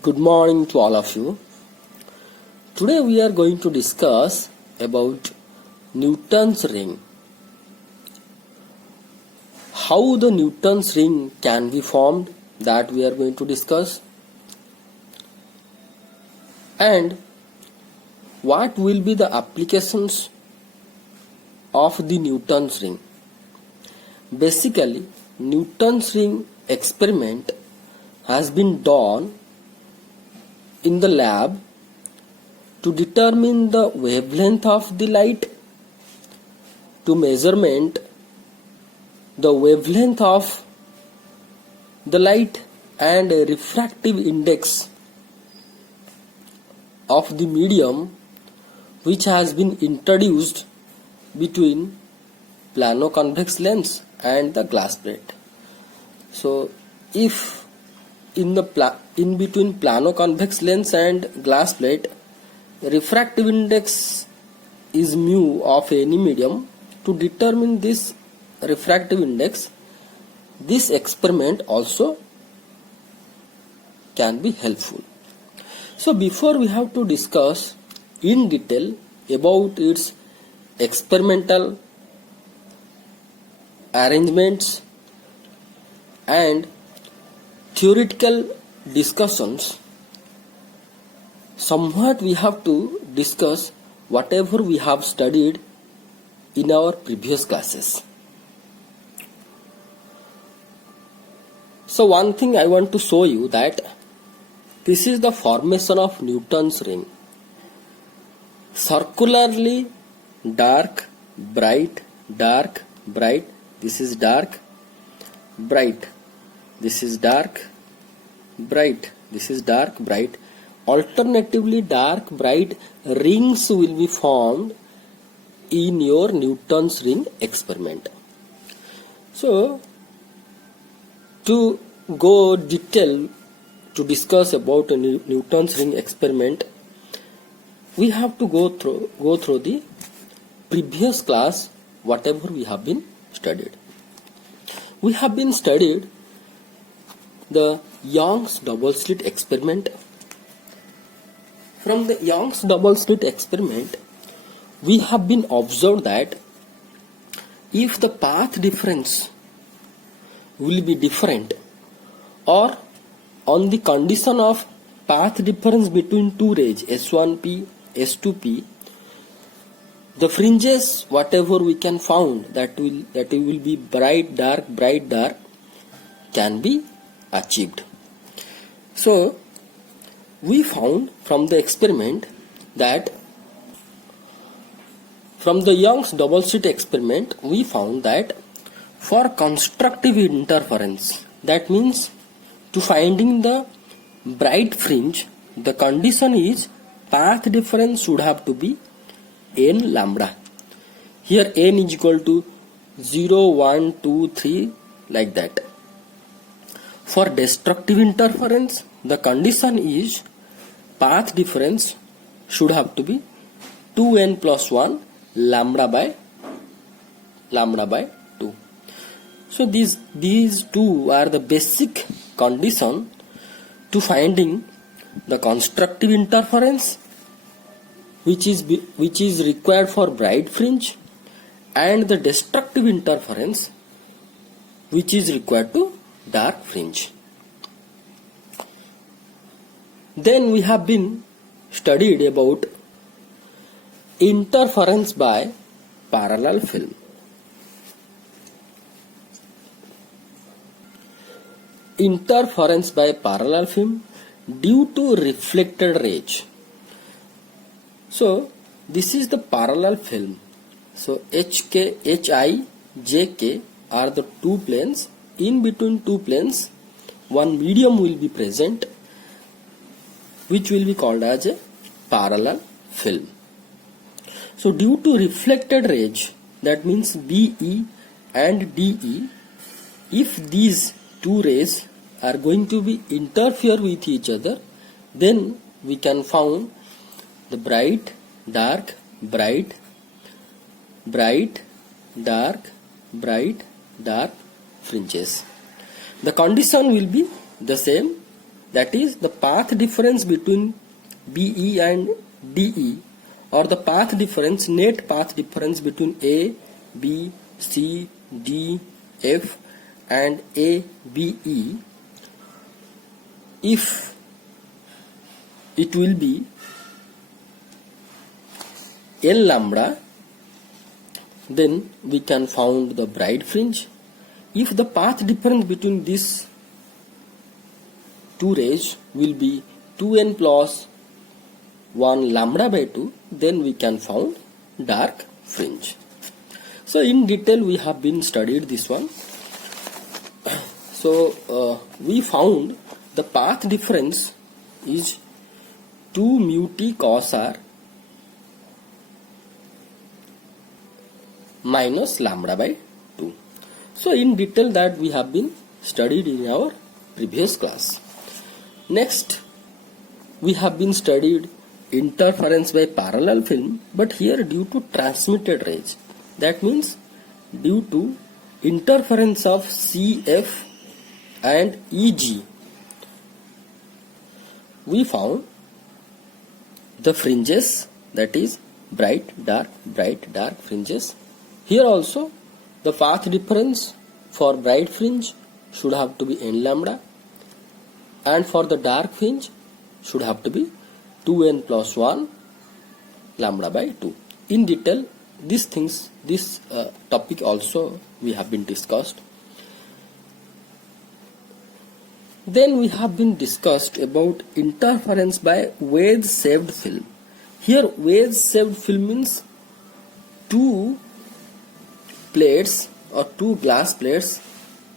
Good morning to all of you. Today we are going to discuss about Newton's ring. How the Newton's ring can be formed, that we are going to discuss. And what will be the applications of the Newton's ring. Basically, Newton's ring experiment has been done in the lab to determine the wavelength of the light, to measurement the wavelength of the light and a refractive index of the medium which has been introduced between plano-convex lens and the glass plate. So if in between plano-convex lens and glass plate, refractive index is mu of any medium, to determine this refractive index, this experiment also can be helpful. So before we have to discuss in detail about its experimental arrangements and theoretical discussions, somewhat we have to discuss whatever we have studied in our previous classes. So one thing I want to show you, that this is the formation of Newton's ring. Circularly dark, bright, dark, bright. This is dark, bright. This is dark, bright. This is dark, bright. Alternatively, dark, bright rings will be formed in your Newton's ring experiment. So, to go detail to discuss about a Newton's ring experiment, we have to go through the previous class, whatever we have been studied. We have been studied the Young's double slit experiment. From the Young's double slit experiment, we have been observed that if the path difference will be different, or on the condition of path difference between two rays S1p, S2p, the fringes whatever we can found that it will be bright dark can be achieved. So we found from the experiment that from the Young's double slit experiment, we found that for constructive interference, that means to finding the bright fringe, the condition is path difference should have to be n lambda. Here n is equal to 0, 1, 2, 3, like that. For destructive interference, the condition is path difference should have to be 2n plus 1 lambda by 2. So these two are the basic condition to finding the constructive interference which is required for bright fringe, and the destructive interference which is required to dark fringe. Then we have been studied about interference by parallel film. Interference by parallel film due to reflected rays. So this is the parallel film. So HK, HI, JK are the two planes. In between two planes, one medium will be present, which will be called as a parallel film. So due to reflected rays, that means BE and DE, if these two rays are going to be interfere with each other, then we can found the bright, dark, bright, bright, dark, bright, dark fringes. The condition will be the same that is the path difference between BE and DE, or the path difference, net path difference between A, B, C, D, F and A, B, E, if it will be L lambda, then we can found the bright fringe. If the path difference between these two rays will be 2n plus 1 lambda by 2, then we can found dark fringe. So in detail we have been studied this one. So we found the path difference is 2 mu t cos r minus lambda by 2. So in detail that we have been studied in our previous class. Next we have been studied interference by parallel film, but here due to transmitted rays, that means due to interference of CF and EG, we found the fringes, that is bright dark fringes. Here also the path difference for bright fringe should have to be n lambda, and for the dark fringe should have to be 2n plus 1 lambda by 2. In detail these things, this topic also we have been discussed. Then we have been discussed about interference by wedge shaped film. Here wedge shaped film means two plates or two glass plates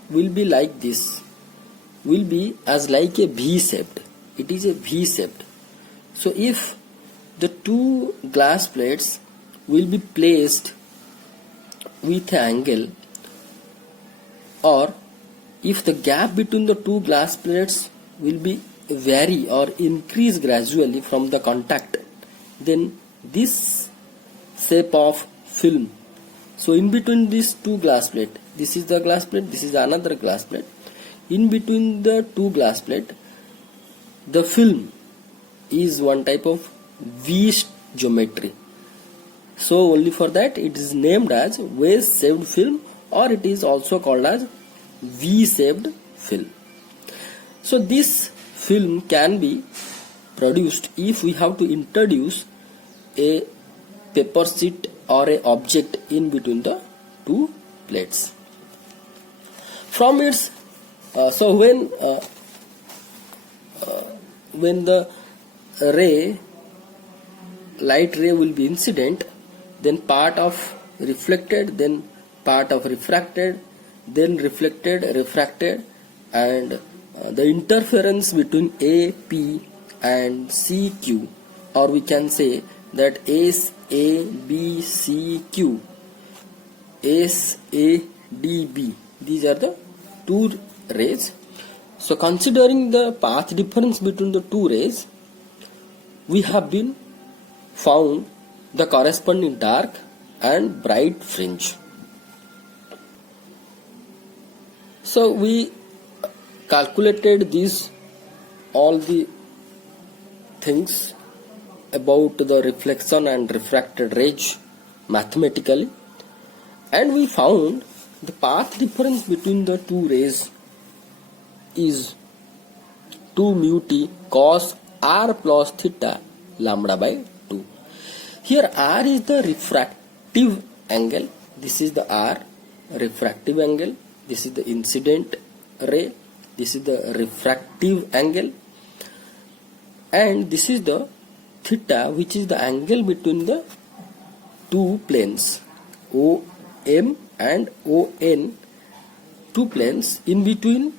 will be like this, will be as like a V shaped. It is a V shaped. So if the two glass plates will be placed with an angle, or if the gap between the two glass plates will be vary or increase gradually from the contact, then this shape of film, so in between these two glass plate, this is the glass plate, this is another glass plate, in between the two glass plate the film is one type of V geometry. So only for that it is named as wedge shaped film, or it is also called as V shaped film. So this film can be produced if we have to introduce a paper sheet or a object in between the two plates. From its so when the light ray will be incident, then part of reflected, then part of refracted, then reflected, refracted, and the interference between AP and CQ, or we can say that SABCQ, SADB, these are the two rays. So considering the path difference between the two rays, we have been found the corresponding dark and bright fringe. So we calculated these all the things about the reflection and refracted rays mathematically, and we found the path difference between the two rays is 2 mu t cos r plus theta lambda by 2. Here r is the refractive angle, this is the r refractive angle, this is the incident ray, this is the refractive angle, and this is the theta, which is the angle between the two planes OM and ON, two planes. In between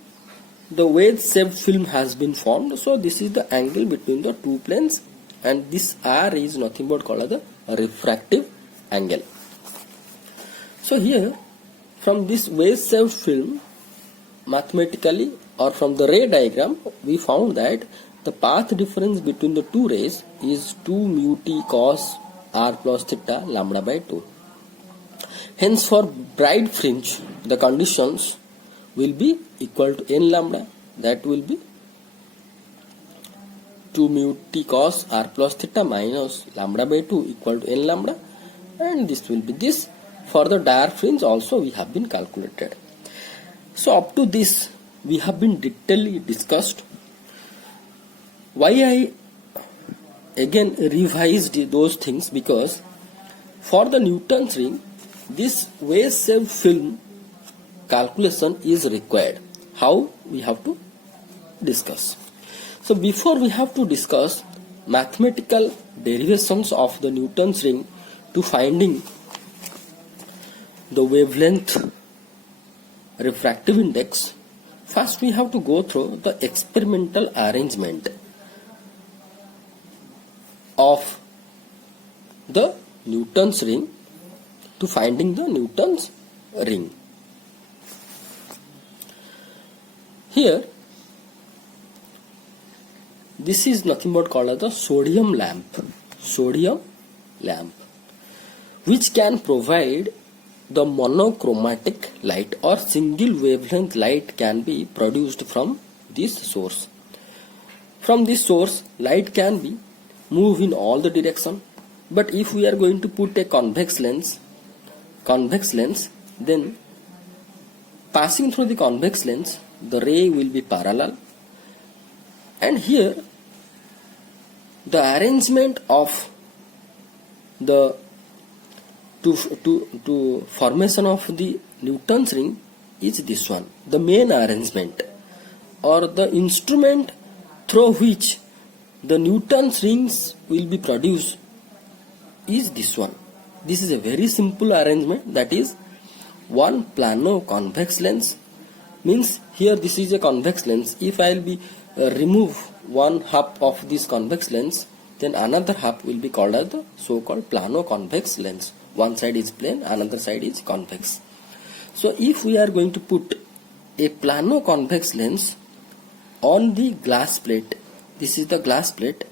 the wedge shaped film has been formed, so this is the angle between the two planes, and this R is nothing but called the refractive angle. So here from this wedge shaped film, mathematically or from the ray diagram, we found that the path difference between the two rays is 2 mu t cos r plus theta lambda by 2. Hence for bright fringe the conditions will be equal to n lambda, that will be 2 mu t cos r plus theta minus lambda by 2 equal to n lambda, and this will be this. For the dark fringe also we have been calculated. So up to this we have been detailedly discussed. Why I again revised those things, because for the Newton's ring this wave shaped film calculation is required. How we have to discuss. So before we have to discuss mathematical derivations of the Newton's ring to finding the wavelength refractive index, first we have to go through the experimental arrangement of the Newton's ring to finding the Newton's ring. Here this is nothing but called as the sodium lamp, which can provide the monochromatic light or single wavelength light can be produced from this source. From this source light can be moved in all the direction, but if we are going to put a convex lens, then passing through the convex lens the ray will be parallel, and here the arrangement of the to formation of the Newton's ring is this one. The main arrangement or the instrument through which the Newton's rings will be produced is this one. This is a very simple arrangement, that is one plano convex lens. Means here this is a convex lens. If I will be remove one half of this convex lens, then another half will be called as the so-called plano convex lens. One side is plane, another side is convex. So if we are going to put a plano convex lens on the glass plate, this is the glass plate,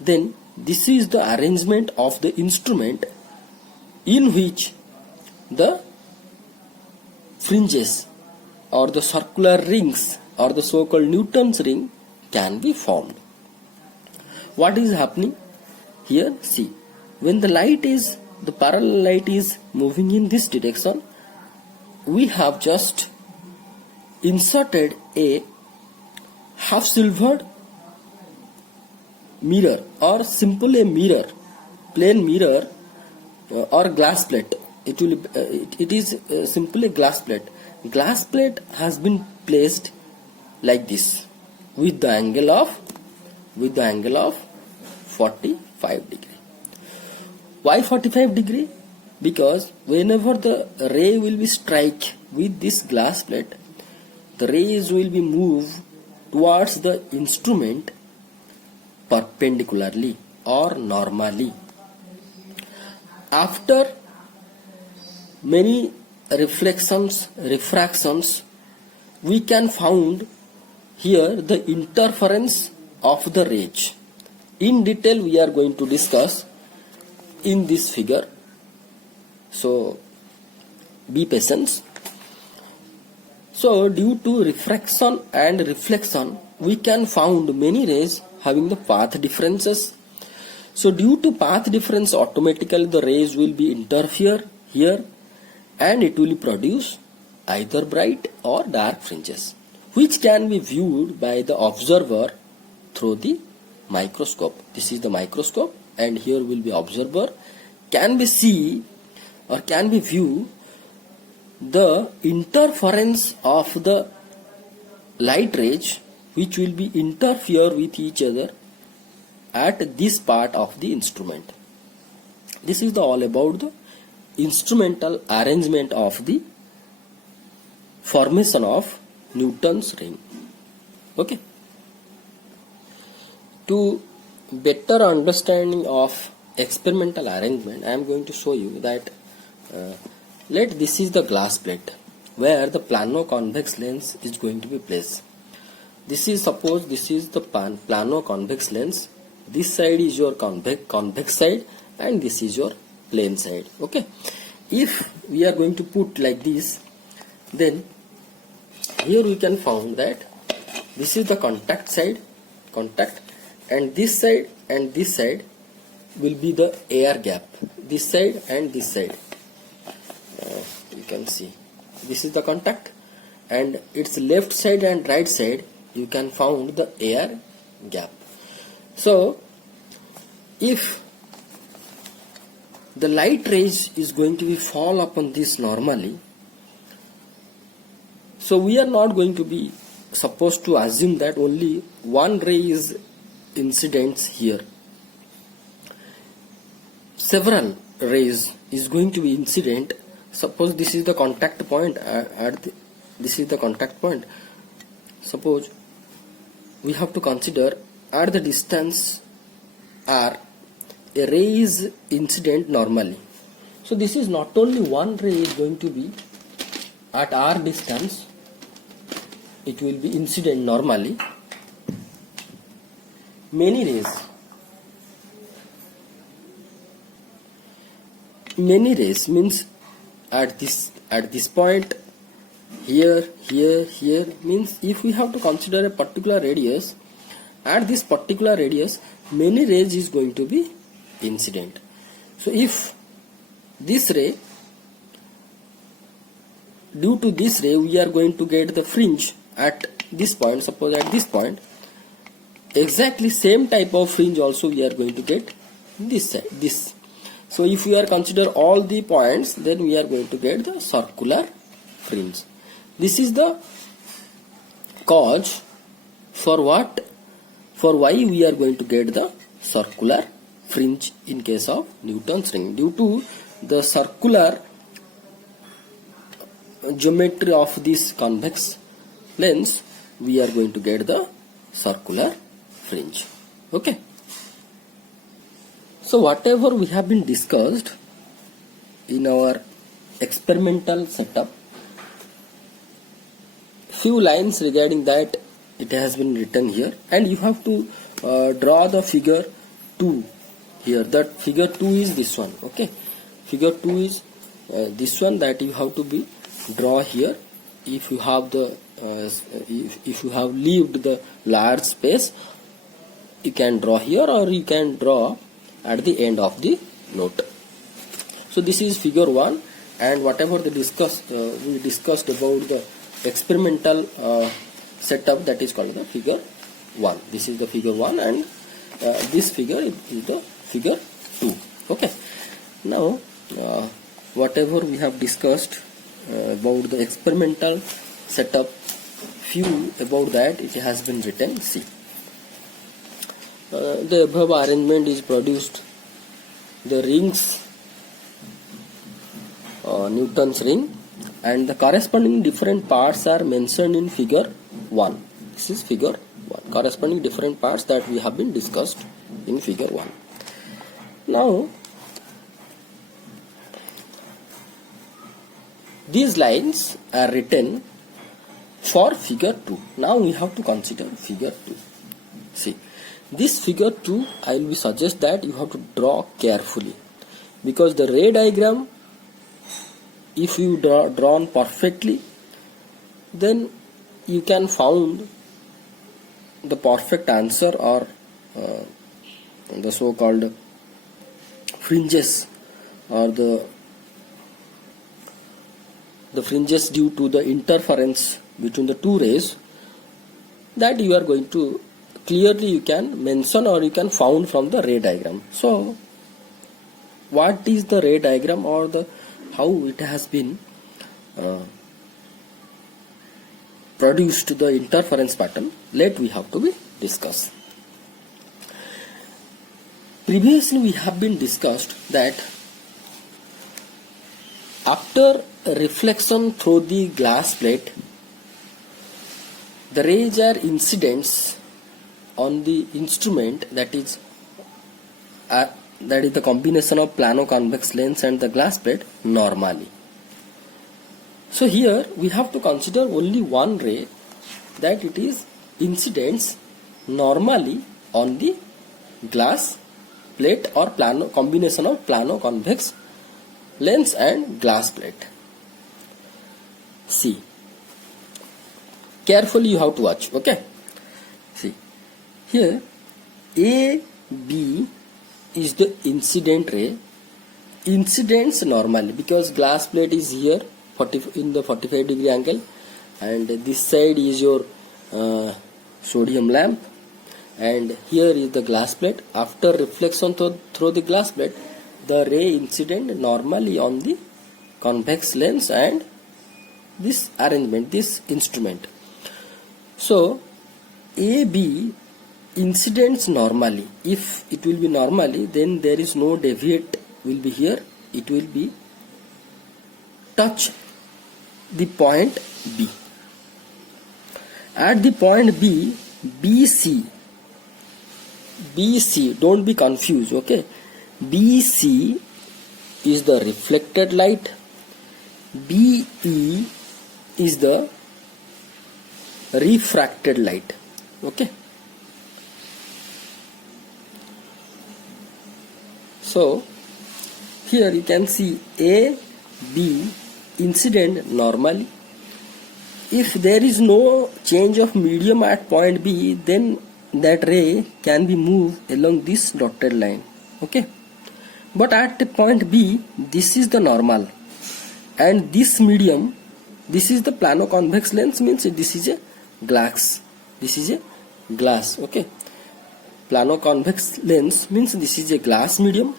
then this is the arrangement of the instrument in which the fringes or the circular rings or the so-called Newton's ring can be formed. What is happening here? See, when the parallel light is moving in this direction, we have just inserted a half silvered mirror or simple a mirror, plain mirror or glass plate. It is simply a glass plate. Glass plate has been placed like this with the angle of 45 degree. Why 45 degree? Because whenever the ray will be strike with this glass plate, the rays will be moved towards the instrument perpendicularly or normally. After many refractions, we can found here the interference of the rays. In detail we are going to discuss in this figure, so be patient. So due to refraction and reflection, we can found many rays having the path differences. So due to path difference, automatically the rays will be interfere here, and it will produce either bright or dark fringes, which can be viewed by the observer through the microscope. This is the microscope, and here will be observer, can be see or can be view the interference of the light rays which will be interfere with each other at this part of the instrument. This is all about the instrumental arrangement of the formation of Newton's ring. Okay. To better understanding of experimental arrangement, I am going to show you that this is the glass plate where the plano convex lens is going to be placed. This is, suppose this is the plano convex lens. This side is your convex side, and this is your plane side. Okay. If we are going to put like this, then here we can found that this is the contact side, and this side will be the air gap. This side and this side. You can see this is the contact, and its left side and right side you can found the air gap. So if the light rays is going to be fall upon this normally, so we are not going to be supposed to assume that only one ray is incidents here. Several rays is going to be incident. Suppose this is the contact point this is the contact point. Suppose we have to consider at the distance r a ray is incident normally. So this is not only one ray is going to be at r distance, it will be incident normally. Many rays means at this point, here means if we have to consider a particular radius, at this particular radius many rays is going to be incident. So if this ray, due to this ray we are going to get the fringe at this point. Suppose at this point exactly same type of fringe also we are going to get this side, this. So if we are consider all the points, then we are going to get the circular fringe. This is the cause for what, for why we are going to get the circular fringe in case of Newton's ring. Due to the circular geometry of this convex lens, we are going to get the circular fringe. Okay. So whatever we have been discussed in our experimental setup, few lines regarding that it has been written here, and you have to draw the figure 2 here. That figure 2 is this one. Okay, figure 2 is this one that you have to be draw here. If you have the if you have leaved the large space, you can draw here, or you can draw at the end of the note. So this is figure 1, and whatever we discussed about the experimental setup, that is called the figure 1. This is the figure 1, and this figure is the figure 2. Okay. Now whatever we have discussed about the experimental setup, few about that it has been written. See, the above arrangement is produced the rings, Newton's ring, and the corresponding different parts are mentioned in figure 1. This is figure 1, corresponding different parts that we have been discussed in figure 1. Now these lines are written for figure 2. Now we have to consider figure 2. See, this figure 2, I will suggest that you have to draw carefully, because the ray diagram, if you drawn perfectly, then you can found the perfect answer, or the so-called fringes, or the fringes due to the interference between the two rays, that you are going to clearly you can mention, or you can found from the ray diagram. So what is the ray diagram, or the how it has been produced the interference pattern, let we have to be discuss. Previously we have been discussed that after reflection through the glass plate, the rays are incidents on the instrument, that is the combination of plano-convex lens and the glass plate normally. So here we have to consider only one ray, that it is incidents normally on the glass plate, or combination of plano-convex lens and glass plate. See, carefully you have to watch. Okay, see here AB is the incident ray. Incidents normally, because glass plate is here in the 45-degree angle, and this side is your sodium lamp, and here is the glass plate. After reflection through the glass plate, the ray incident normally on the convex lens and this arrangement, this instrument. So AB incidents normally. If it will be normally, then there is no deviate will be here. It will be touch the point B. At the point B, BC, don't be confused, okay? BC is the reflected light, BE is the refracted light, okay? So here you can see A, B incident normally. If there is no change of medium at point B, then that ray can be moved along this dotted line, okay? But at the point B, this is the normal, and this medium, this is the plano-convex lens, means this is a glass, okay? Plano-convex lens means this is a glass medium,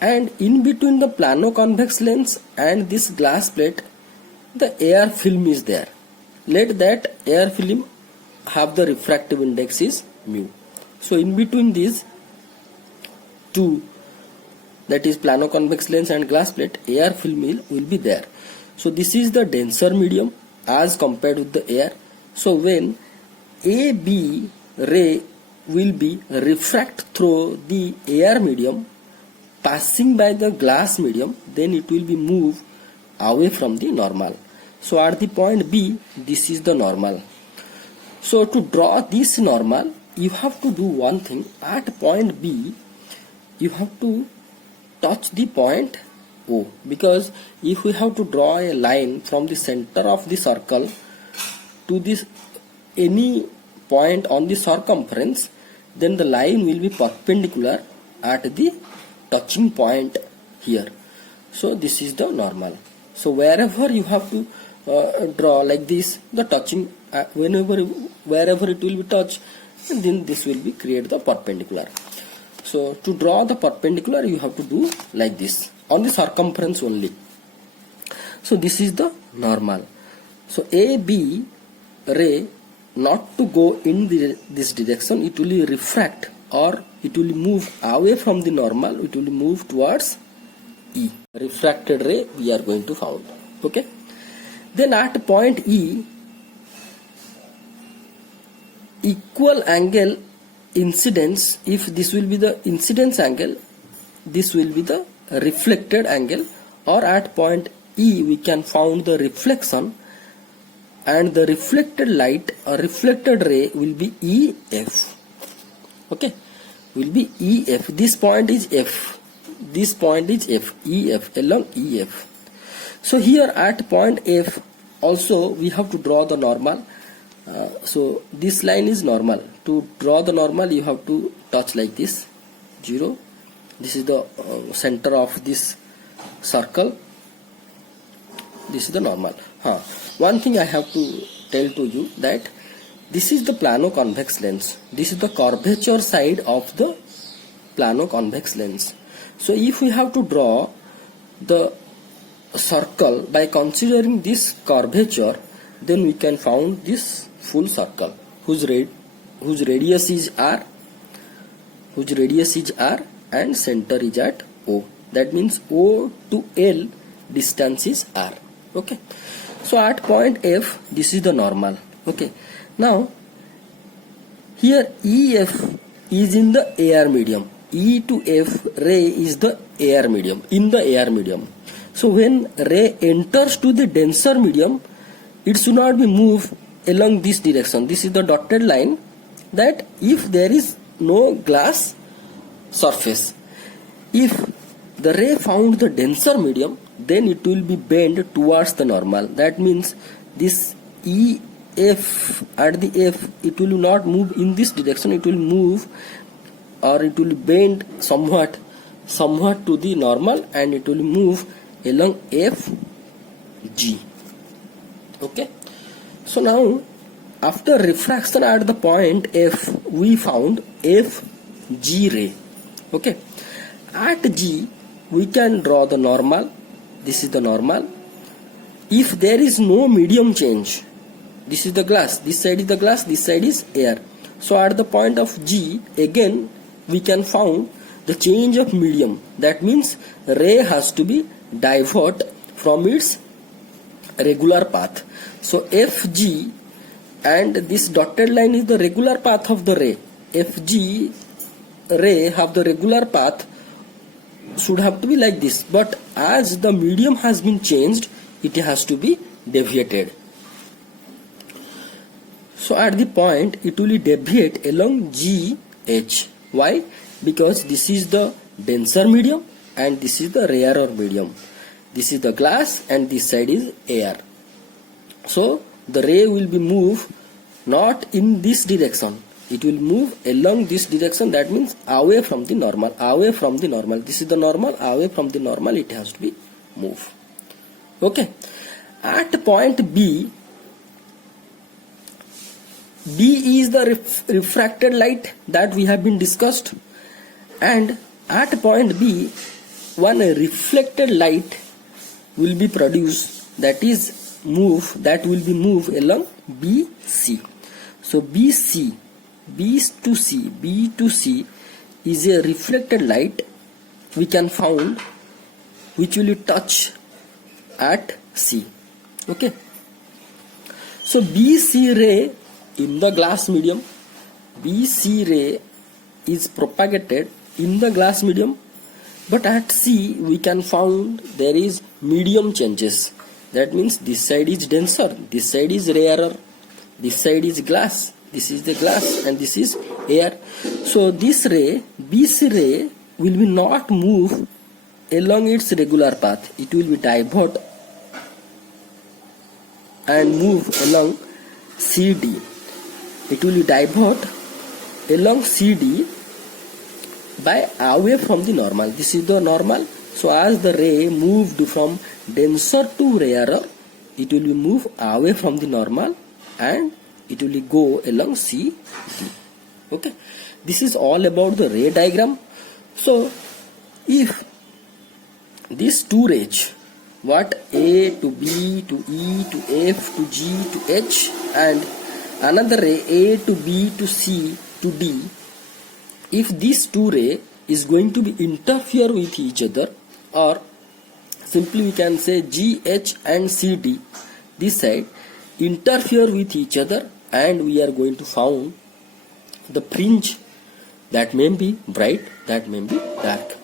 and in between the plano-convex lens and this glass plate, the air film is there. Let that air film have the refractive index is mu. So in between these two, that is plano-convex lens and glass plate, air film will be there. So this is the denser medium as compared with the air. So when AB ray will be refract through the air medium passing by the glass medium, then it will be moved away from the normal. So at the point B, this is the normal. So to draw this normal, you have to do one thing. At point B, you have to touch the point O, because if we have to draw a line from the center of the circle to this any point on the circumference, then the line will be perpendicular at the touching point here. So this is the normal. So wherever you have to draw like this, the touching, wherever it will be touched, and then this will be create the perpendicular. So to draw the perpendicular, you have to do like this on the circumference only. So this is the normal. So AB ray not to go in this direction, it will refract, or it will move away from the normal, it will move towards E. Refracted ray we are going to found, okay? Then at point E, equal angle incidence, if this will be the incidence angle, this will be the reflected angle, or at point E we can found the reflection, and the reflected light or reflected ray will be EF, okay, will be EF. This point is F, this point is F, EF, along EF. So here at point F also we have to draw the normal. So this line is normal. To draw the normal, you have to touch like this, 0. This is the center of this circle. This is the normal. One thing I have to tell to you, that this is the plano-convex lens. This is the curvature side of the plano-convex lens. So if we have to draw the circle by considering this curvature, then we can found this full circle whose radius is R, and center is at O. That means O to L distance is R, okay? So at point F, this is the normal, okay? Now here EF is in the air medium. E to F ray is the air medium, in the air medium. So when ray enters to the denser medium, it should not be moved along this direction. This is the dotted line, that if there is no glass surface, if the ray found the denser medium, then it will be bent towards the normal. That means this EF at the F, it will not move in this direction, it will move or it will bend somewhat to the normal, and it will move along FG. Okay, so now after refraction at the point F, we found FG ray. Okay, at G we can draw the normal. This is the normal. If there is no medium change, this is the glass, this side is the glass, this side is air. So at the point of G, again we can found the change of medium. That means ray has to be divert from its regular path. So FG, and this dotted line is the regular path of the ray. FG ray have the regular path, should have to be like this, but as the medium has been changed, it has to be deviated. So at the point it will deviate along GH. Why? Because this is the denser medium and this is the rarer medium. This is the glass and this side is air. So the ray will be moved not in this direction. It will move along this direction. That means away from the normal. Away from the normal. This is the normal. Away from the normal it has to be moved. Okay. At point B, B is the refracted light that we have been discussed, and at point B one reflected light will be produced, that will be moved along BC. So B to C is a reflected light we can found which will touch at C. Okay, so BC ray in the glass medium, BC ray is propagated in the glass medium, but at C we can found there is medium changes. That means this side is denser, this side is rarer, this side is glass, this is the glass and this is air. So this ray, BC ray, will be not move along its regular path. It will be divert and move along CD. It will be divert along CD by away from the normal. This is the normal. So as the ray moved from denser to rarer, it will be move away from the normal and it will go along CD. Okay, this is all about the ray diagram. So if these two rays, what A to B to E to F to G to H, and another ray A to B to C to D, if these two rays is going to be interfere with each other, or simply we can say GH and CD, this side interfere with each other, and we are going to found the fringe that may be bright, that may be dark.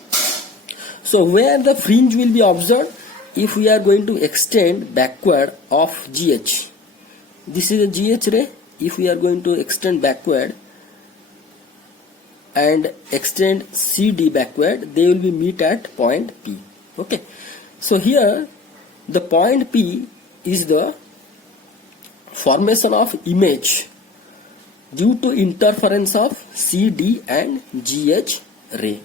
So where the fringe will be observed, if we are going to extend backward of GH, this is a GH ray. If we are going to extend backward and extend CD backward, they will be meet at point P. Okay, so here the point P is the formation of image due to interference of CD and GH ray.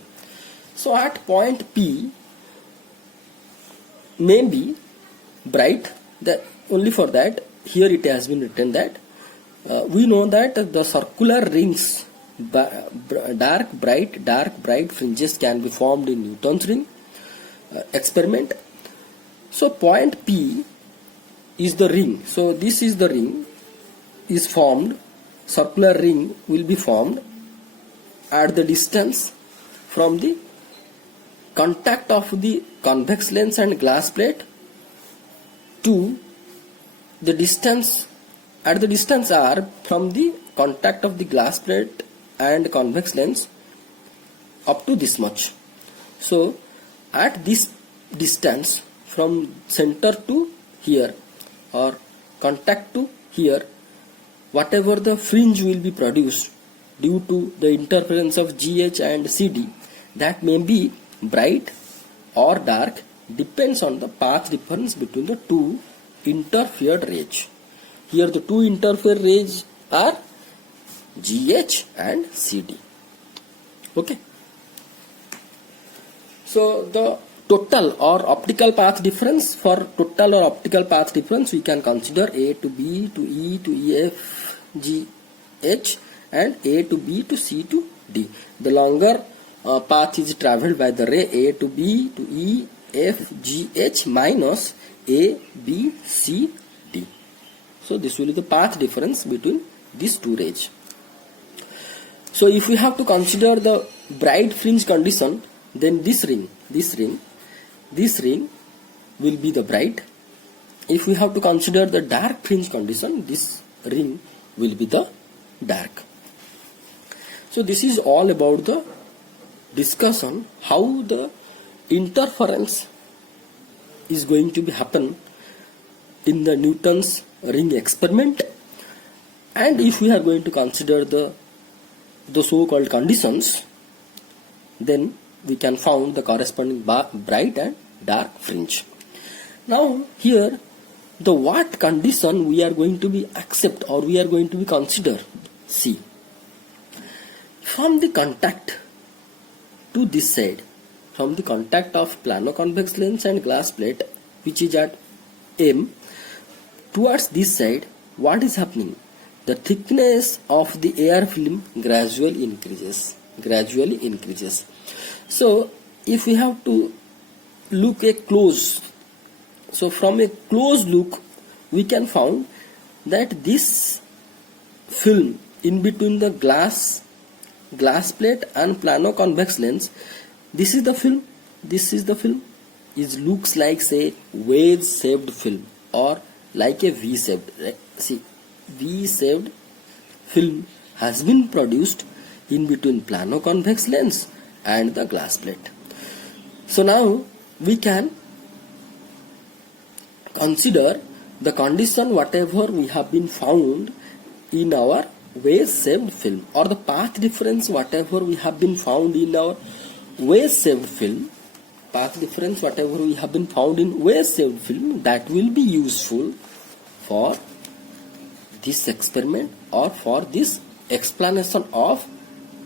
So at point P may be bright, that only for that here it has been written that we know that the circular rings, dark bright fringes can be formed in Newton's ring experiment. So point P is the ring. So this is the ring is formed, circular ring will be formed at the distance from the contact of the convex lens and glass plate to the distance, at the distance r from the contact of the glass plate and convex lens up to this much. So at this distance from center to here or contact to here, whatever the fringe will be produced due to the interference of GH and CD, that may be bright or dark, depends on the path difference between the two interfered rays. Here the two interfered rays are GH and CD. Okay. So the total or optical path difference, for total or optical path difference we can consider A to B to E to E F G H and A to B to C to D. The longer path is travelled by the ray A to B to E F G H minus A B C D. So this will be the path difference between these two rays. So if we have to consider the bright fringe condition, then this ring will be the bright. If we have to consider the dark fringe condition, this ring will be the dark. So this is all about the discussion how the interference is going to be happen in the Newton's ring experiment, and if we are going to consider the so-called conditions, then we can found the corresponding bright and dark fringe. Now here the what condition we are going to be accept or we are going to be consider. See, from the contact to this side, from the contact of plano-convex lens and glass plate which is at M towards this side, what is happening? The thickness of the air film gradually increases. So if we have to look a close, so from a close look we can found that this film in between the glass plate and plano-convex lens, this is the film, it looks like say wedge shaped film or like a V shaped. See, V shaped film has been produced in between plano-convex lens and the glass plate. So now we can consider the condition whatever we have been found in our wedge shaped film, or the path difference whatever we have been found in our wedge shaped film, that will be useful for this experiment or for this explanation of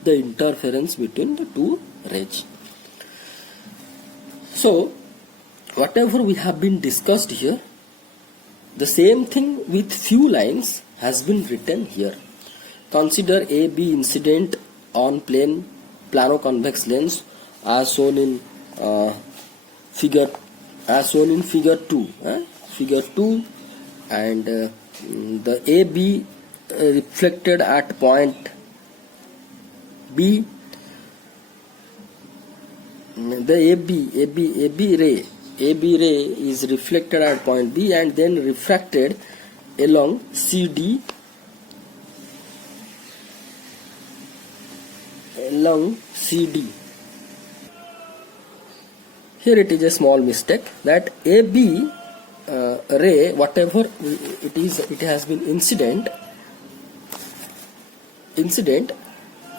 the interference between the two rays. So whatever we have been discussed here, the same thing with few lines has been written here. Consider AB incident on plano-convex lens as shown in figure 2, and the AB reflected at point B. The AB ray is reflected at point B and then refracted along CD Here it is a small mistake, that AB ray whatever it has been incident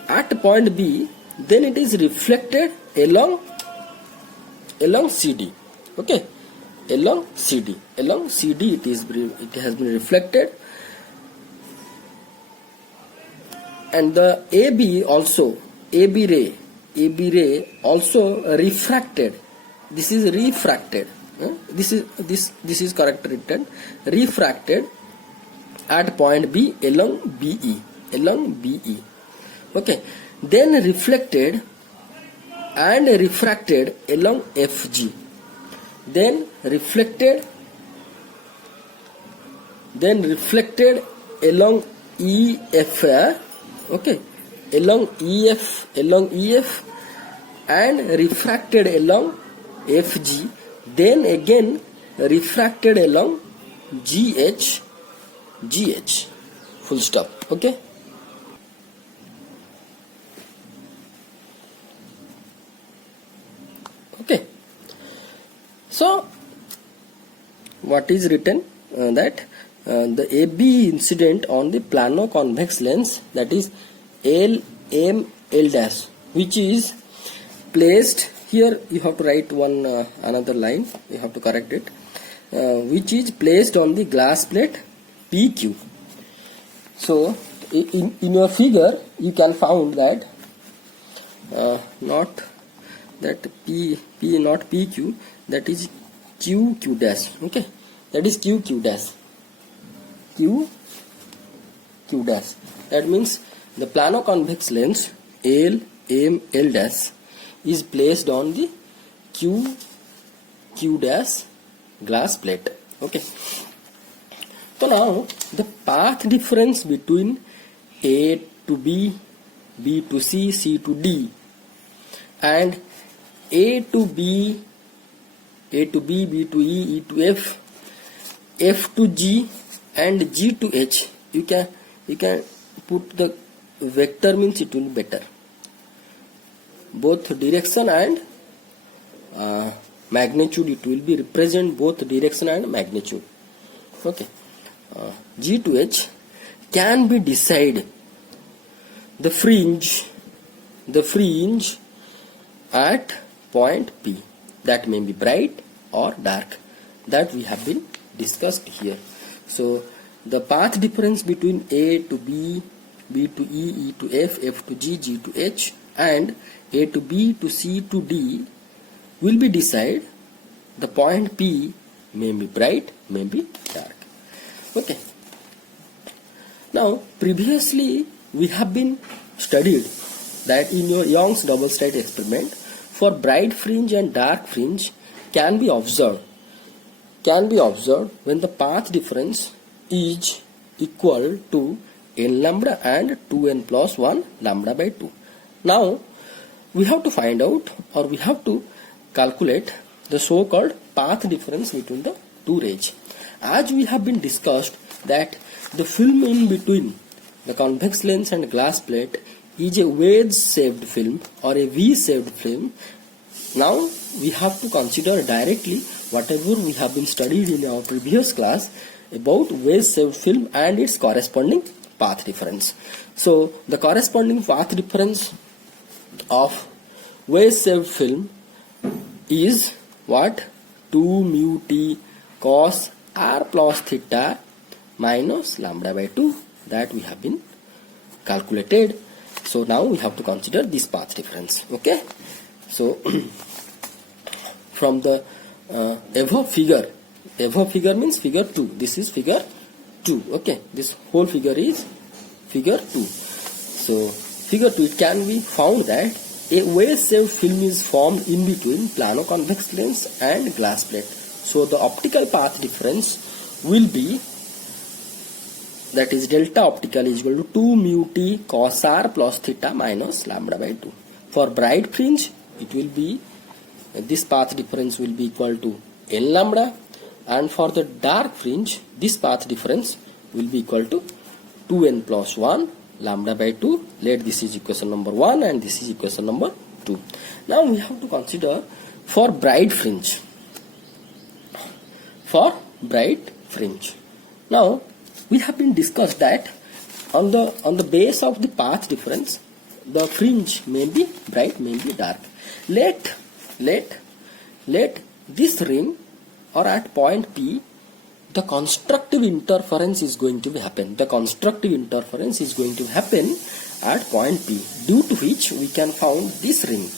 at point B, then it is reflected along CD. Okay, along CD it has been reflected, and the AB ray also refracted. This is refracted. This is correct written. Refracted at point B along BE. Okay. Then reflected and refracted along FG. Then reflected along EF. Okay. Along EF and refracted along FG, then again refracted along GH, full stop. Okay. So what is written that the AB incident on the plano-convex lens, that is L dash, which is placed here. You have to write one another line, you have to correct it, which is placed on the glass plate PQ. So in your figure you can found that not that P not PQ, that is QQ dash. Okay, that is QQ dash. QQ dash. That means the plano-convex lens L dash is placed on the Q dash glass plate. Okay. So now the path difference between A to B, B to C, C to D, and A to B, B to E, E to F, F to G, and G to H. You can put the vector, means it will be better. Both direction and magnitude, it will be represent both direction and magnitude. Okay. G to H can be decided the fringe at point P, that may be bright or dark, that we have been discussed here. So the path difference between A to B, B to E, E to F, F to G, G to H, and A to B to C to D will be decided the point P may be bright, may be dark. Okay. Now previously we have been studied that in your Young's double slit experiment, for bright fringe and dark fringe can be observed when the path difference is equal to n lambda and 2n plus 1 lambda by 2. Now we have to find out, or we have to calculate the so-called path difference between the two rays. As we have been discussed that the film in between the convex lens and glass plate is a wedge-shaped film or a V-shaped film. Now we have to consider directly whatever we have been studied in our previous class about wedge-shaped film and its corresponding path difference. So the corresponding path difference of wedge-shaped film is what? 2 mu t cos r plus theta minus lambda by 2, that we have been calculated. So now we have to consider this path difference. Okay. So from the above figure means figure 2. This is figure 2. Okay. This whole figure is figure 2. So figure 2, it can be found that a wedge-shaped film is formed in between plano-convex lens and glass plate. So the optical path difference will be, that is delta optical is equal to 2 mu t cos r plus theta minus lambda by 2. For bright fringe, it will be, this path difference will be equal to n lambda, and for the dark fringe, this path difference will be equal to 2n plus 1 lambda by 2. Let this is equation number 1 and this is equation number 2. Now we have to consider for bright fringe. Now we have been discussed that on the base of the path difference, the fringe may be bright, may be dark. Let this ring, or at point P, the constructive interference is going to happen. The constructive interference is going to happen at point P, due to which we can found this ring.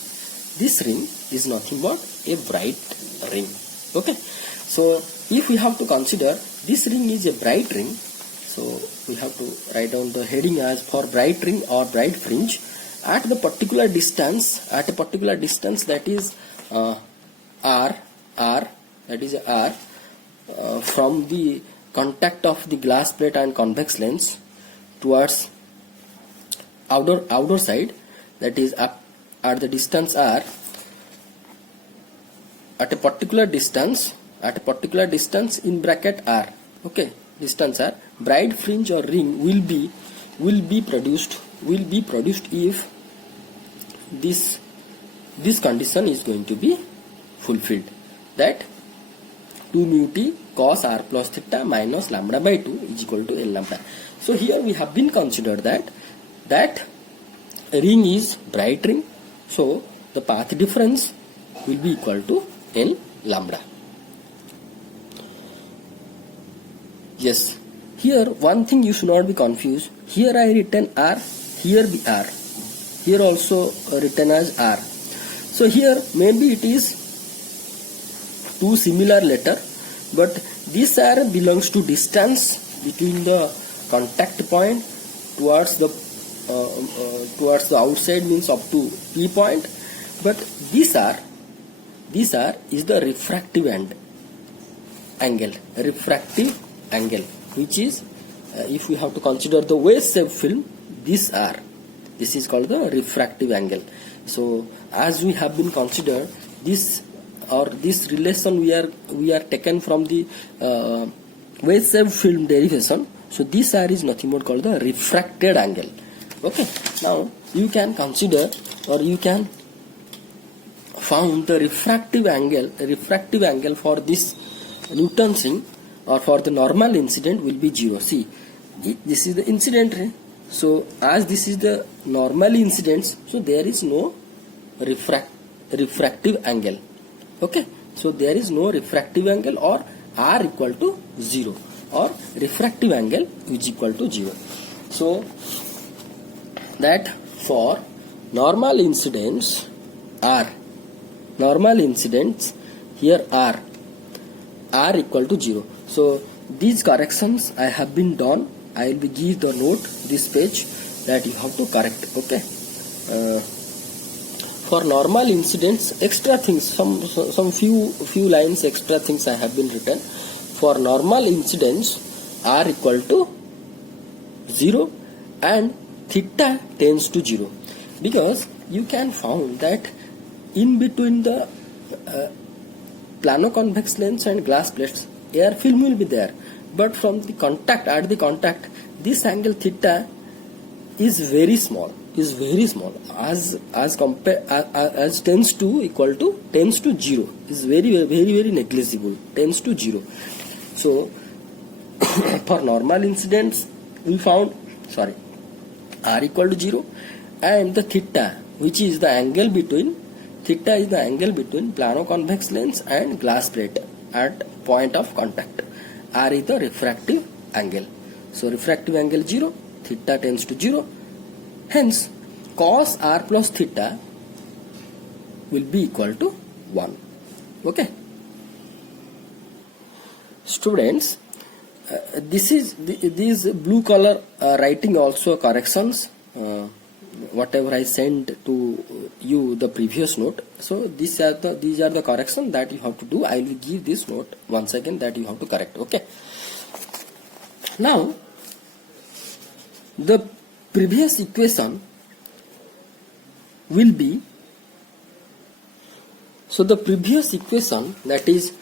This ring is nothing but a bright ring. Okay. So if we have to consider this ring is a bright ring, so we have to write down the heading as for bright ring or bright fringe at the particular distance, that is R, that is R, from the contact of the glass plate and convex lens towards outer side, that is up at the distance R, at a particular distance in bracket R. Okay, distance R, bright fringe or ring will be produced if this condition is going to be fulfilled, that 2 mu t cos r plus theta minus lambda by 2 is equal to n lambda. So here we have been considered that ring is bright ring, so the path difference will be equal to n lambda. Yes, here one thing you should not be confused. Here I written R, here be R. here also written as r. So here maybe it is two similar letter, but this r belongs to distance between the contact point towards the outside, means up to P point, but this r is the refractive angle, which is if we have to consider the wave-shaped film, this is called the refractive angle. So as we have been considered this relation, we are taken from the wave-shaped film derivation. So this r is nothing but called the refracted angle. Okay, now you can consider, or you can found the refractive angle for this Newton's ring or for the normal incident will be 0. See, this is the incident ray. So as this is the normal incidence, so there is no refractive angle. Okay, so there is no refractive angle, or r equal to 0, or refractive angle is equal to 0. So that for normal incidence here r equal to 0. So these corrections I have been done. I will be give the note this page that you have to correct. Okay, for normal incidents, extra things, some few lines extra things I have been written. For normal incidents, r equal to 0 and theta tends to 0, because you can found that in between the plano-convex lens and glass plates, air film will be there, but from the contact, at the contact, this angle theta is very small, as compare as tends to 0, is very negligible, tends to 0. So for normal incidents we found r equal to 0, and the theta, which is the angle between plano-convex lens and glass plate at point of contact. R is the refractive angle. So refractive angle 0, theta tends to 0. Hence cos r plus theta will be equal to 1. Okay. Students, this blue color writing also corrections. Whatever I sent to you the previous note. So these are the corrections that you have to do. I will give this note once again that you have to correct. Okay. Now the previous equation will be, so the previous equation, that is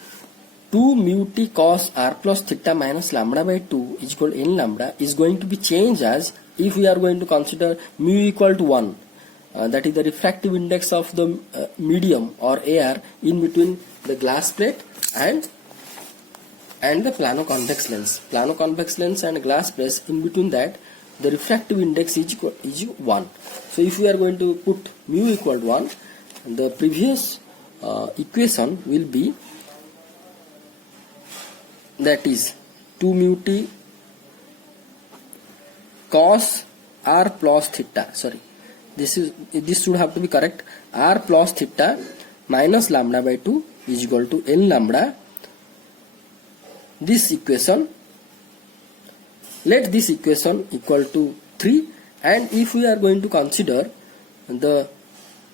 2 mu t cos r plus theta minus lambda by 2 is equal to n lambda, is going to be changed as, if we are going to consider mu equal to 1, that is the refractive index of the medium or air in between the glass plate and the plano-convex lens and glass plate, in between that the refractive index is 1. So if we are going to put mu equal to 1, the previous equation will be, that is 2 mu t cos r plus theta, this should have to be correct, r plus theta minus lambda by 2 is equal to n lambda. This equation, let this equation equal to 3, and if we are going to consider the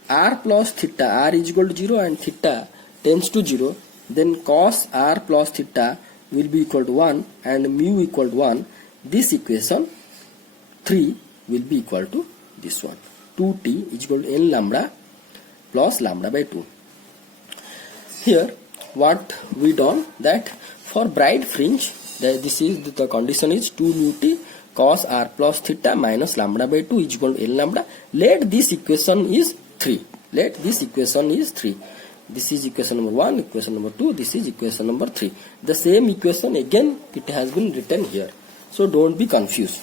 r plus theta, r is equal to 0 and theta tends to 0, then cos r plus theta will be equal to 1 and mu equal to 1. This equation 3 will be equal to this one, 2t is equal to n lambda plus lambda by 2. Here what we done, that for bright fringe, this is the condition is 2 mu t cos r plus theta minus lambda by 2 is equal to n lambda. Let this equation is 3. This is equation number 1, equation number 2, this is equation number 3. The same equation again it has been written here. So don't be confused.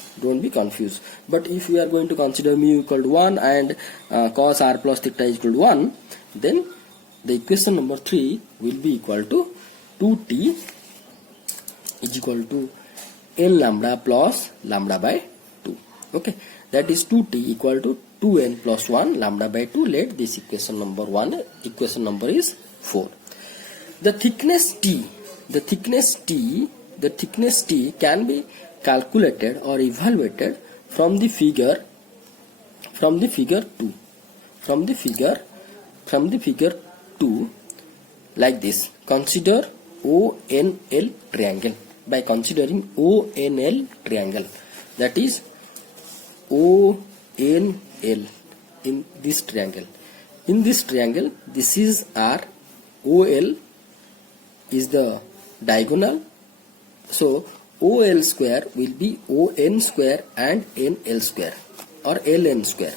But if we are going to consider mu equal to 1 and cos r plus theta is equal to 1, then the equation number 3 will be equal to 2t is equal to n lambda plus lambda by 2. Okay, that is 2t equal to 2n plus 1 lambda by 2. Let this equation number 1, equation number is 4. The thickness T can be calculated or evaluated from the figure 2 like this. Consider ONL triangle. By considering ONL triangle, that is ONL in this triangle. In this triangle, this is R, OL is the diagonal, so OL square will be ON square and NL square or LN square.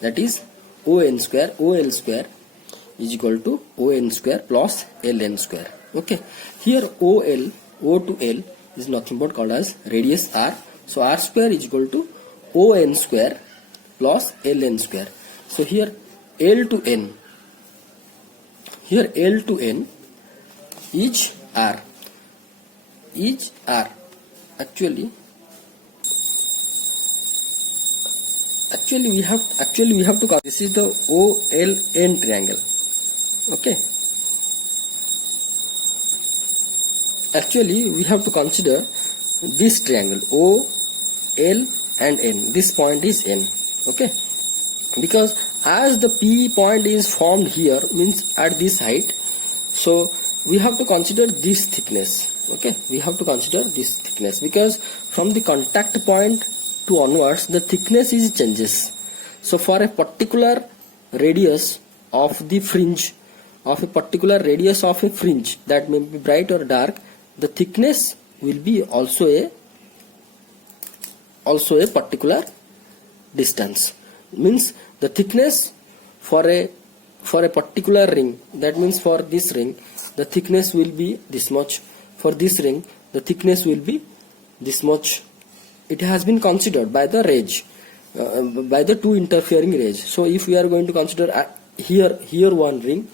That is ON square, OL square is equal to ON square plus LN square. Okay, here OL, O to L is nothing but called as radius R. So R square is equal to ON square plus LN square. So here L to N, each R. Actually we have to call this is the OLN triangle. Okay, actually we have to consider this triangle O, L and N. This point is N. Okay, because as the P point is formed here, means at this height, so we have to consider this thickness. Okay, we have to consider this thickness because from the contact point to onwards the thickness is changes. So for a particular radius of the fringe, that may be bright or dark, the thickness will be also a particular distance. Means the thickness for a particular ring, that means for this ring the thickness will be this much, for this ring the thickness will be this much. It has been considered by the range, by the two interfering rays. So if we are going to consider here one ring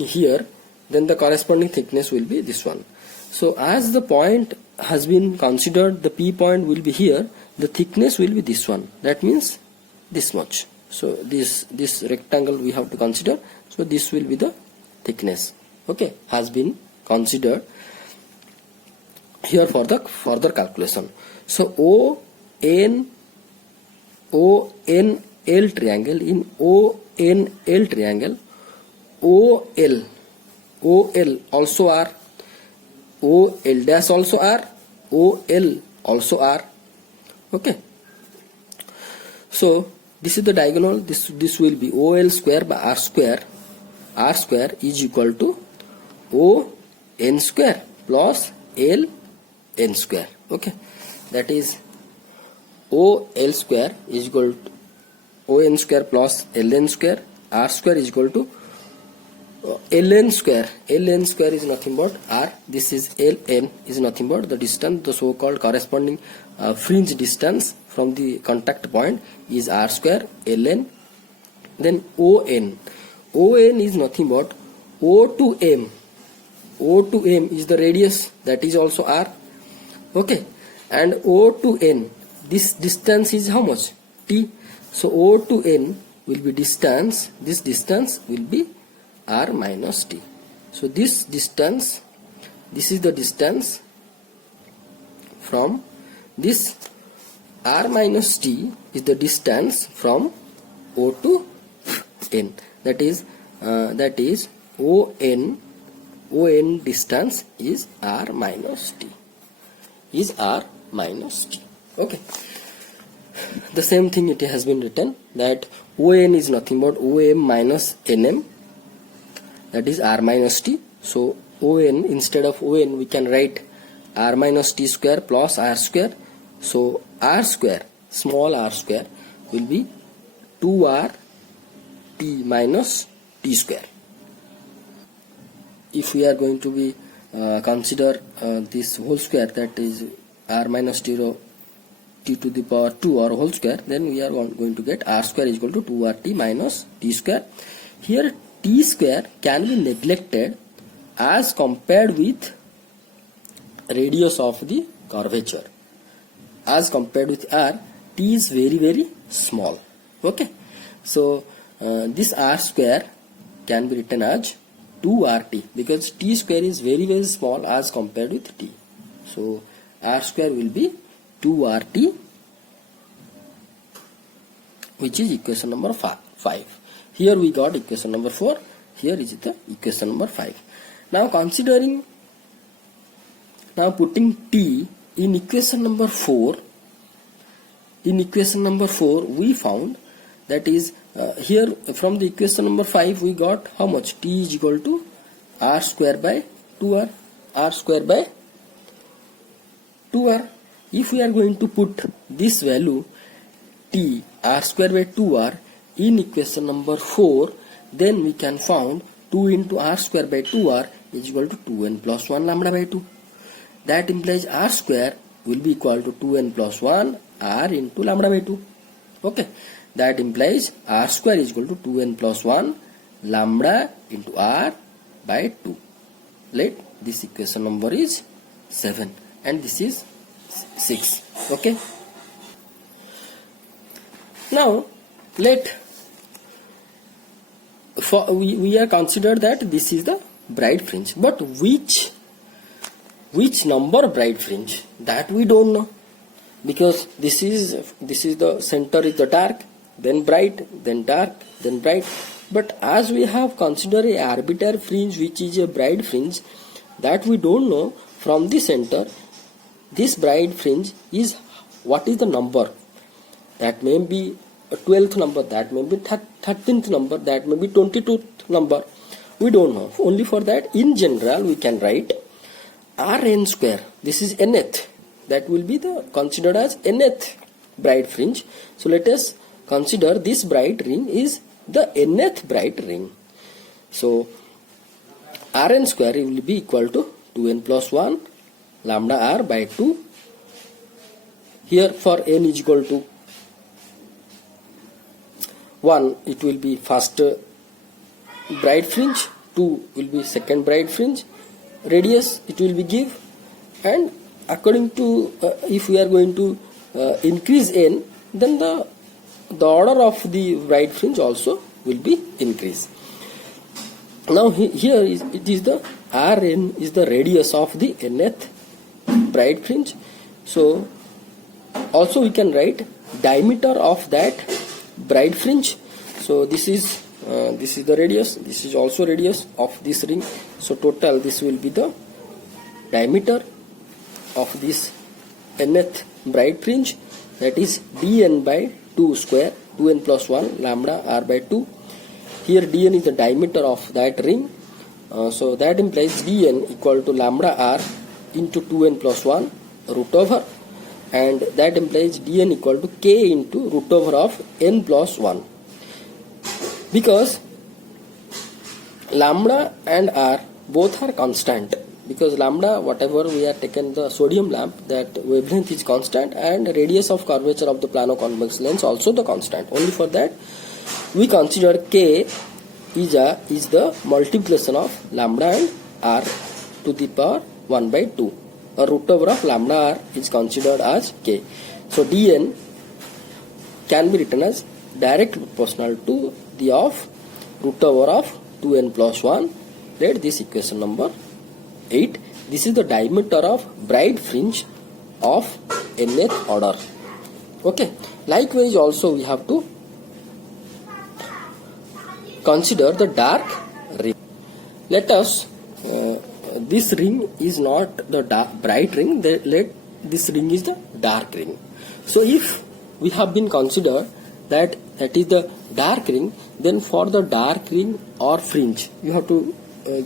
here, then the corresponding thickness will be this one. So as the point has been considered, the P point will be here, the thickness will be this one, that means this much. So this rectangle we have to consider, so this will be the thickness. Okay, has been considered here for the further calculation. So ONL triangle, in ONL triangle, OL also R, OL dash also R, OL also R. Okay, so this is the diagonal. This will be OL square by R square. R square is equal to ON square plus LN square. Okay, that is OL square is equal to ON square plus LN square. R square is equal to LN square. LN square is nothing but R. This is LN is nothing but the distance, the so-called corresponding fringe distance from the contact point is R square LN. Then ON. ON is nothing but O to M. O to M is the radius, that is also R. Okay, and O to N, this distance is how much? T. So O to N will be distance. This distance will be R minus T. So this distance, this is the distance from this R minus T is the distance from O to N. That is ON distance is R minus T. Okay. The same thing it has been written that ON is nothing but OM minus NM, that is R minus T. So ON, instead of ON we can write R minus T square plus R square. So R square, small r square will be 2R T minus T square. If we are going to be consider this whole square, that is R minus T to the power 2 or whole square, then we are going to get R square is equal to 2RT minus T square. Here T square can be neglected as compared with radius of the curvature. As compared with R, T t is very small. Okay, so this r square can be written as 2rt because t square is very small as compared with t. So r square will be 2rt, which is equation number 5. Here we got equation number 4. Here is the equation number 5. Now putting t in equation number 4. In equation number 4 we found that is here from the equation number 5 we got how much? T is equal to r square by 2r. R square by 2r. If we are going to put this value t r square by 2r in equation number 4, then we can found 2 into r square by 2r is equal to 2n plus 1 lambda by 2. That implies r square will be equal to 2n plus 1 r into lambda by 2. Okay, that implies r square is equal to 2n plus 1 lambda into r by 2. Let this equation number is 7 and this is 6. Okay, now we are considered that this is the bright fringe, but which number bright fringe, that we don't know, because this is the center is the dark, then bright, then dark, then bright. But as we have considered a arbitrary fringe which is a bright fringe, that we don't know from the center this bright fringe is what is the number. That may be a 12th number, that may be 13th number, that may be 22th number. We don't know. Only for that, in general, we can write Rn square. This is nth. That will be the considered as nth bright fringe. So let us consider this bright ring is the nth bright ring. So Rn square will be equal to 2n plus 1 lambda r by 2. Here for n is equal to 1, it will be first bright fringe, 2 will be second bright fringe, radius it will be give, and according to if we are going to increase n, then the order of the bright fringe also will be increased. Now here it is the Rn is the radius of the nth bright fringe. So also we can write diameter of that bright fringe. So this is the radius, this is also radius of this ring. So total this will be the diameter of this nth bright fringe, that is dn by 2 square, 2n plus 1 lambda r by 2. Here dn is the diameter of that ring. So that implies dn equal to lambda r into 2n plus 1 root over, and that implies dn equal to k into root over of n plus 1, because lambda and r both are constant, because lambda whatever we are taken the sodium lamp, that wavelength is constant, and radius of curvature of the plano-convex lens also the constant. Only for that we consider k is the multiplication of lambda and r to the power 1 by 2. A root over of lambda r is considered as k. So dn can be written as direct proportional to the of root over of 2n plus 1. Let this equation number 8. This is the diameter of bright fringe of nth order. Okay. Likewise also we have to consider the dark ring. Let us this ring is not the bright ring, this ring is the dark ring. So if we have been considered that is the dark ring, then for the dark ring or fringe you have to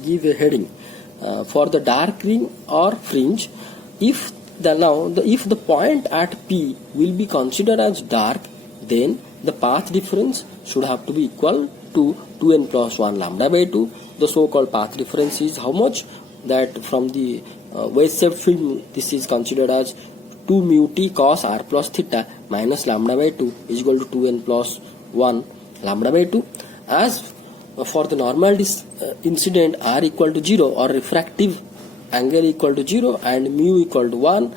give a heading. For the dark ring or fringe, if the point at P will be considered as dark, then the path difference should have to be equal to 2n plus 1 lambda by 2. The so-called path difference is how much? That from the wave-shaped film, this is considered as 2 mu t cos r plus theta minus lambda by 2 is equal to 2n plus 1 lambda by 2. As for the normal incident, r equal to 0 or refractive angle equal to 0 and mu equal to 1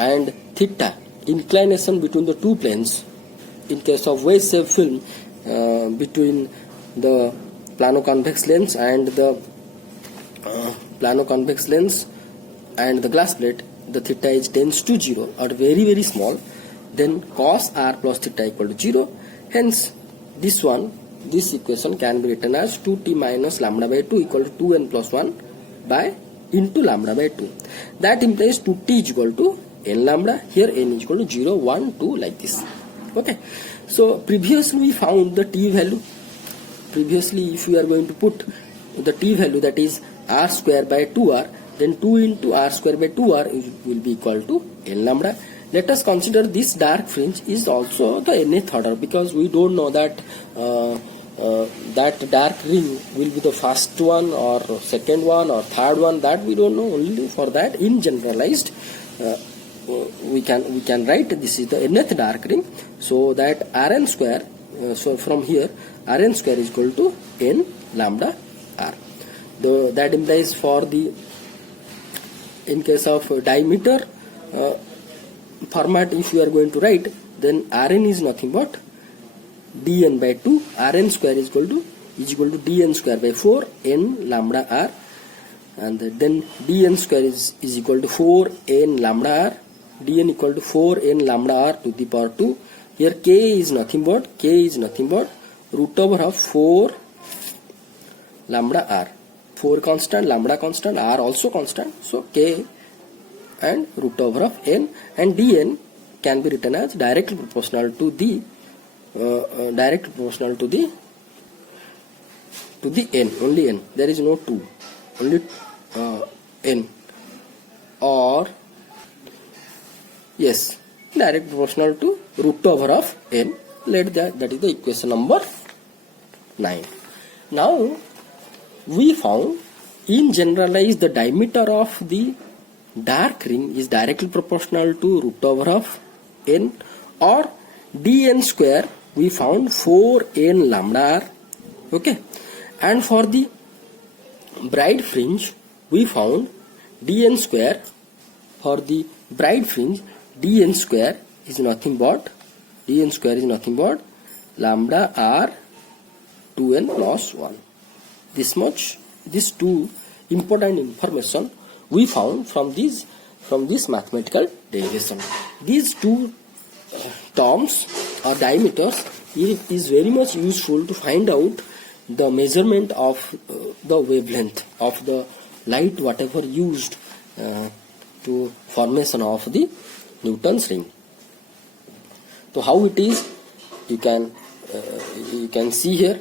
and theta inclination between the two planes. In case of wedge shaped film, between the plano-convex lens and the plano-convex lens and the glass plate, the theta is tends to 0 or very small, then cos r plus theta equal to 0. Hence this equation can be written as 2t minus lambda by 2 equal to 2n plus 1 by into lambda by 2. That implies 2t is equal to n lambda. Here n is equal to 0, 1, 2 like this. Okay. So previously we found the t value. Previously, if we are going to put the t value, that is r square by 2r, then 2 into r square by 2r will be equal to n lambda. Let us consider this dark fringe is also the nth order, because we don't know that that dark ring will be the first one or second one or third one. That we don't know. Only for that, in generalized, we can write this is the nth dark ring. So that Rn square. So from here, Rn square is equal to n lambda r. That implies for the, in case of diameter format, if you are going to write, then Rn is nothing but dn by 2. Rn square is equal to dn square by 4 n lambda r, and then dn square is equal to 4 n lambda r. Dn equal to 4 n lambda r to the power 2. Here k is nothing but root over of 4 lambda r. 4 constant, lambda constant, r also constant. So k and root over of n, and dn can be written as directly proportional to the n, only n. There is no 2, only n, or yes, direct proportional to root over of n. Let that is the equation number 9. Now we found, in generalized, the diameter of the dark ring is directly proportional to root over of n, or dn square we found 4n lambda r. Okay, and for the bright fringe we found dn square. For the bright fringe, dn square is nothing but lambda r 2n plus 1. This much, these two important information we found from this mathematical derivation. These two terms or diameters is very much useful to find out the measurement of the wavelength of the light, whatever used to formation of the Newton's ring. So how it is, you can see here.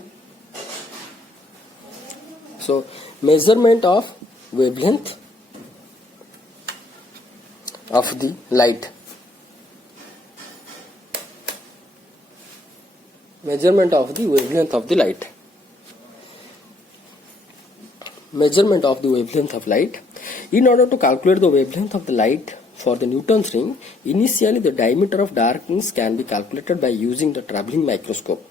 So measurement of wavelength of the light. Measurement of the wavelength of the light. Measurement of the wavelength of light. In order to calculate the wavelength of the light for the Newton's ring, initially the diameter of dark rings can be calculated by using the travelling microscope.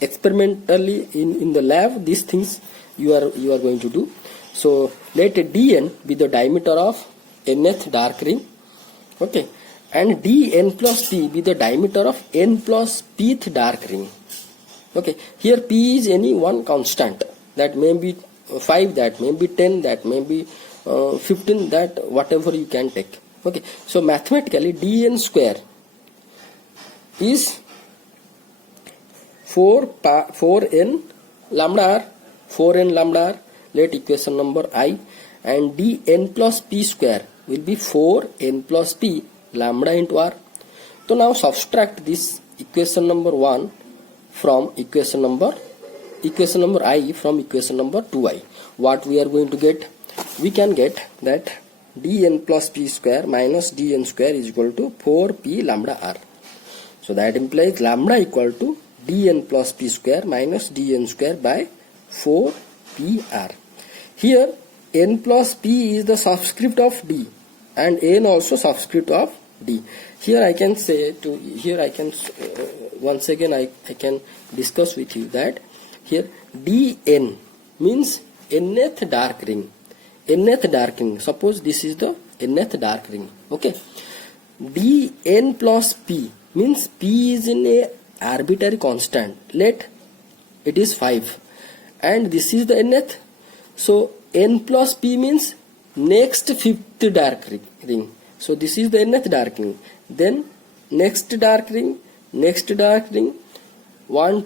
Experimentally in the lab, these things you are going to do. So let dn be the diameter of nth dark ring. Okay, and dn plus p be the diameter of n plus pth dark ring. Okay, here p is any one constant, that may be 5, that may be 10, that may be 15, that whatever you can take. Okay, so mathematically dn square is 4n lambda r, 4n lambda r. Let equation number I, and dn plus p square will be 4n plus p lambda into r. So now subtract this equation number 1 from equation number I from equation number 2i. What we are going to get? We can get that dn plus p square minus dn square is equal to 4p lambda r. So that implies lambda equal to dn plus p square minus dn square by 4pr. Here n plus p is the subscript of d, and n also subscript of d. Here I can say once again I can discuss with you that here dn means nth dark ring. Nth dark ring. Suppose this is the nth dark ring. Okay, dn plus p means p is in a arbitrary constant, let it is 5, and this is the nth. So n plus p means next fifth dark ring. So this is the nth dark ring. Then next dark ring, 1,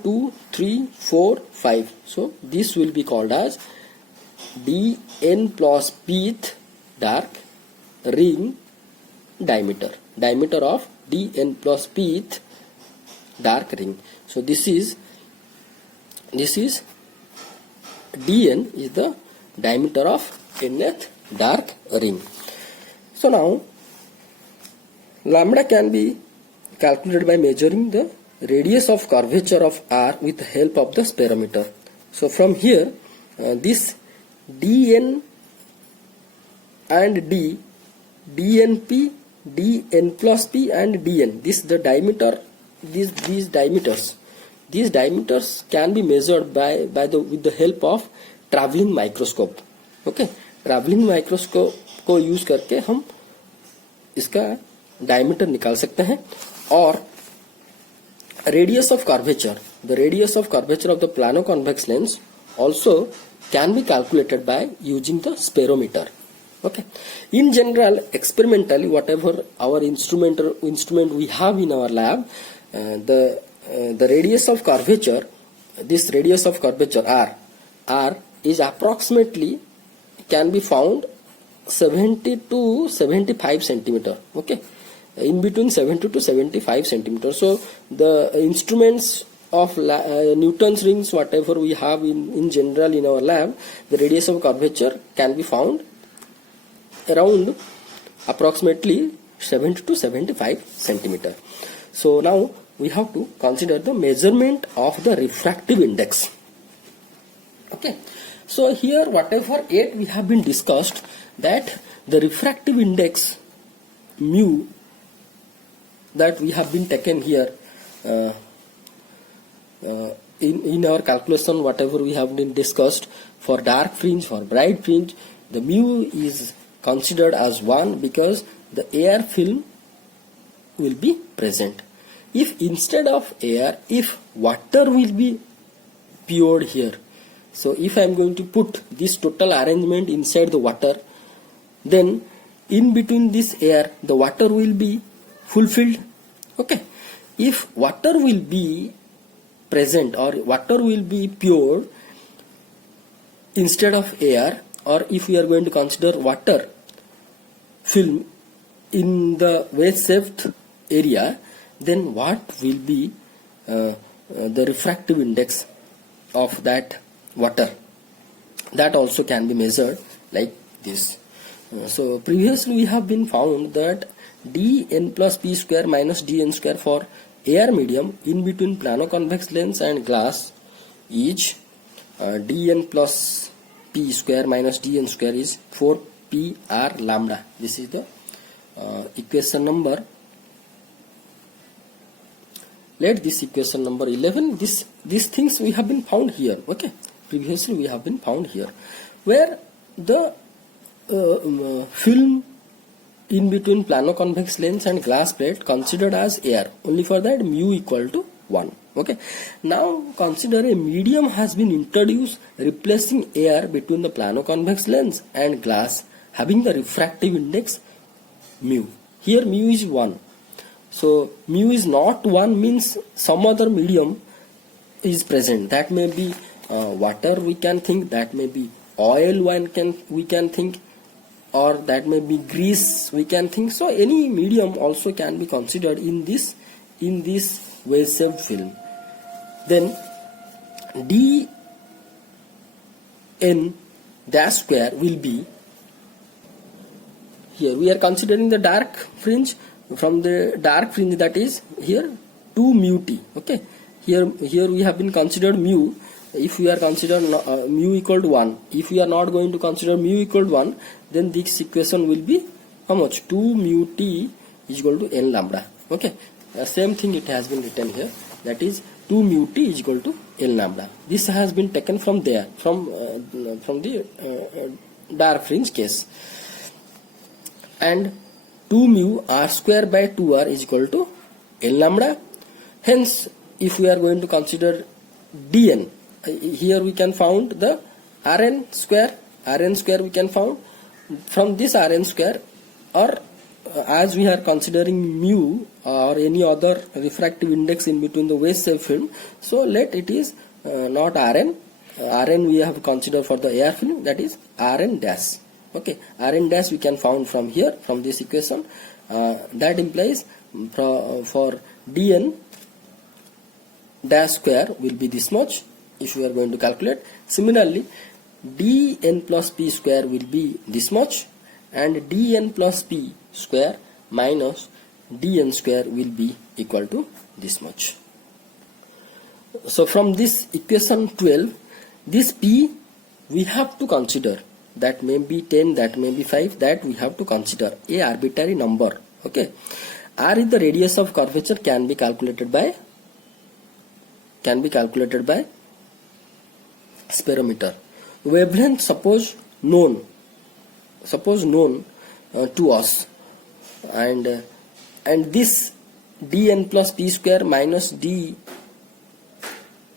2, 3, 4, 5. So this will be called as dn plus pth dark ring diameter of dn plus pth dark ring. So this is dn is the diameter of nth dark ring. So now lambda can be calculated by measuring the radius of curvature of R with the help of the spirometer. So from here this dn and dnp, dn plus p and dn, this the diameter, these diameters can be measured with the help of traveling microscope. Okay, traveling microscope को use करके हम इसका diameter निकाल सकते हैं. और radius of curvature, the radius of curvature of the plano-convex lens also can be calculated by using the spirometer. Okay, in general, experimentally, whatever our instrument we have in our lab, the radius of curvature, this radius of curvature r is approximately can be found 70 to 75 centimeter. Okay, in between 70 to 75 centimeter. So the instruments of Newton's rings, whatever we have in general in our lab, the radius of curvature can be found around approximately 70 to 75 centimeter. So now we have to consider the measurement of the refractive index. Okay, so here whatever yet we have been discussed, that the refractive index mu that we have been taken here in our calculation, whatever we have been discussed for dark fringe, for bright fringe, the mu is considered as 1 because the air film will be present. If instead of air, if water will be poured here, so if I am going to put this total arrangement inside the water, then in between this air the water will be fulfilled. Okay, if water will be present or water will be pure instead of air, or if we are going to consider water film in the wedge-shaped area, then what will be the refractive index of that water? That also can be measured like this. So previously we have been found that dn plus p square minus dn square for air medium in between plano-convex lens and glass is dn plus p square minus dn square is 4p r lambda. This is the equation number. Let this equation number 11. These things we have been found here. Okay, previously we have been found here, where the film in between plano-convex lens and glass plate considered as air. Only for that mu equal to 1. Okay, now consider a medium has been introduced replacing air between the plano-convex lens and glass, having the refractive index mu. Here mu is 1. So mu is not 1 means some other medium is present. That may be water, we can think, that may be oil we can think, or that may be grease we can think. So any medium also can be considered in this wedge-shaped film. Then dn dash square will be, here we are considering the dark fringe. From the dark fringe, that is here 2 mu t. Okay, here we have been considered mu. If we are considered mu equal to 1, if we are not going to consider mu equal to 1, then this equation will be how much? 2 mu t is equal to n lambda. Okay, same thing it has been written here, that is 2 mu t is equal to n lambda. This has been taken from there, from the dark fringe case. And 2 mu r square by 2r is equal to L lambda. Hence, if we are going to consider dn, here we can found the Rn square we can found from this Rn square, or as we are considering mu or any other refractive index in between the wave film, so let it is not Rn we have considered for the air film, that is Rn dash. Okay, Rn dash we can found from here, from this equation. That implies for dn dash square will be this much if we are going to calculate. Similarly, dn plus p square will be this much, and dn plus p square minus dn square will be equal to this much. So from this equation 12, this p we have to consider, that may be 10, that may be 5, that we have to consider a arbitrary number. Okay, r is the radius of curvature, can be calculated by spirometer. Wavelength suppose known to us, and this dn plus p square minus d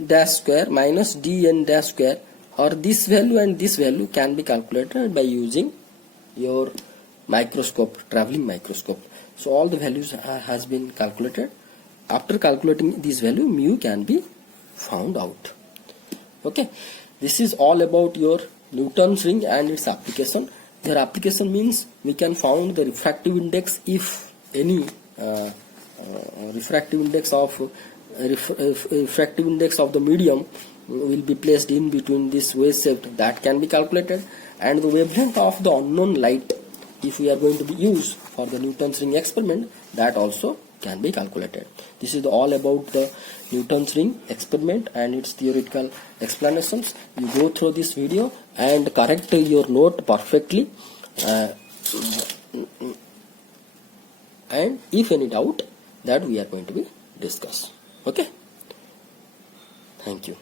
dash square minus dn dash square, or this value and this value can be calculated by using your microscope, traveling microscope. So all the values has been calculated. After calculating this value, mu can be found out. Okay, this is all about your Newton's ring and its application. Their application means we can found the refractive index if any refractive index of the medium will be placed in between this wave shaft, that can be calculated, and the wavelength of the unknown light, if we are going to be used for the Newton's ring experiment, that also can be calculated. This is all about the Newton's ring experiment and its theoretical explanations. You go through this video and correct your note perfectly, and if any doubt, that we are going to be discuss. Okay, thank you.